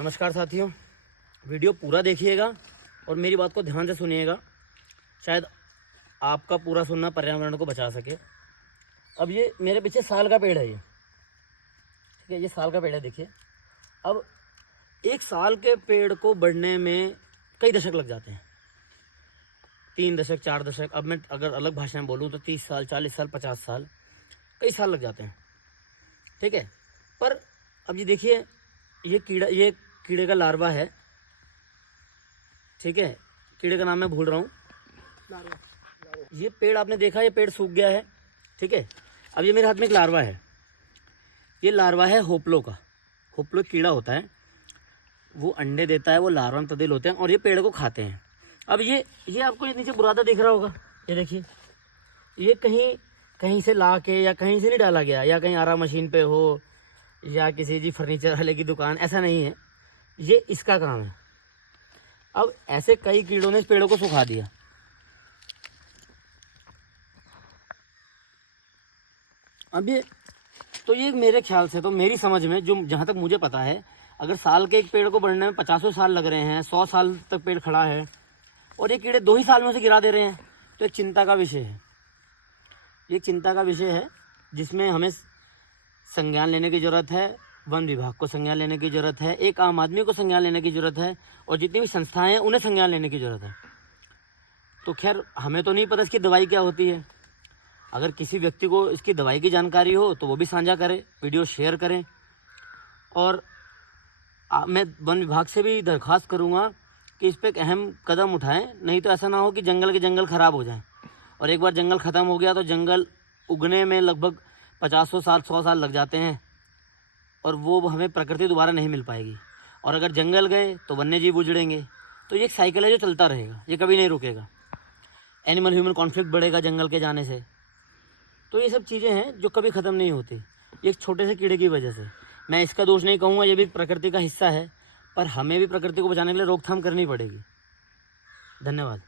नमस्कार साथियों, वीडियो पूरा देखिएगा और मेरी बात को ध्यान से सुनिएगा। शायद आपका पूरा सुनना पर्यावरण को बचा सके। अब ये मेरे पीछे साल का पेड़ है, ये ठीक है, ये साल का पेड़ है। देखिए, अब एक साल के पेड़ को बढ़ने में कई दशक लग जाते हैं, 3 दशक 4 दशक। अब मैं अगर अलग भाषा में बोलूँ तो 30 साल 40 साल 50 साल, कई साल लग जाते हैं, ठीक है। पर अब ये देखिए, ये कीड़े का लार्वा है, ठीक है। कीड़े का नाम मैं भूल रहा हूँ। ये पेड़ आपने देखा, ये पेड़ सूख गया है, ठीक है। अब ये मेरे हाथ में एक लार्वा है, ये लार्वा है होपलो का। होपलो कीड़ा होता है, वो अंडे देता है, वो लार्वा में तब्दील होते हैं और ये पेड़ को खाते हैं। अब ये आपको ये नीचे बुरादा दिख रहा होगा, ये देखिए, ये कहीं से ला के या कहीं से नहीं डाला गया, या कहीं आरा मशीन पे हो या किसी जी फर्नीचर वाले की दुकान, ऐसा नहीं है, ये इसका काम है। अब ऐसे कई कीड़ों ने इस पेड़ों को सुखा दिया। अब ये मेरे ख्याल से, तो मेरी समझ में, जो जहाँ तक मुझे पता है, अगर साल के एक पेड़ को बढ़ने में 50 साल लग रहे हैं, 100 साल तक पेड़ खड़ा है और ये कीड़े 2 ही साल में उसे गिरा दे रहे हैं, तो एक चिंता का विषय है। ये चिंता का विषय है जिसमें हमें संज्ञान लेने की ज़रूरत है, वन विभाग को संज्ञान लेने की ज़रूरत है, एक आम आदमी को संज्ञान लेने की ज़रूरत है और जितनी भी संस्थाएं हैं उन्हें संज्ञान लेने की ज़रूरत है। तो खैर, हमें तो नहीं पता इसकी दवाई क्या होती है। अगर किसी व्यक्ति को इसकी दवाई की जानकारी हो तो वो भी साझा करे, वीडियो शेयर करें। और मैं वन विभाग से भी दरख्वास्त करूँगा कि इस पर एक अहम कदम उठाएँ, नहीं तो ऐसा ना हो कि जंगल के जंगल ख़राब हो जाएँ और एक बार जंगल ख़त्म हो गया तो जंगल उगने में लगभग 50 साल 100 साल लग जाते हैं और वो हमें प्रकृति दोबारा नहीं मिल पाएगी। और अगर जंगल गए तो वन्य जीव उजड़ेंगे। तो ये एक साइकिल है जो चलता रहेगा, ये कभी नहीं रुकेगा। एनिमल ह्यूमन कॉन्फ्लिक्ट बढ़ेगा जंगल के जाने से। तो ये सब चीज़ें हैं जो कभी ख़त्म नहीं होती, ये एक छोटे से कीड़े की वजह से। मैं इसका दोष नहीं कहूँगा, ये भी प्रकृति का हिस्सा है, पर हमें भी प्रकृति को बचाने के लिए रोकथाम करनी पड़ेगी। धन्यवाद।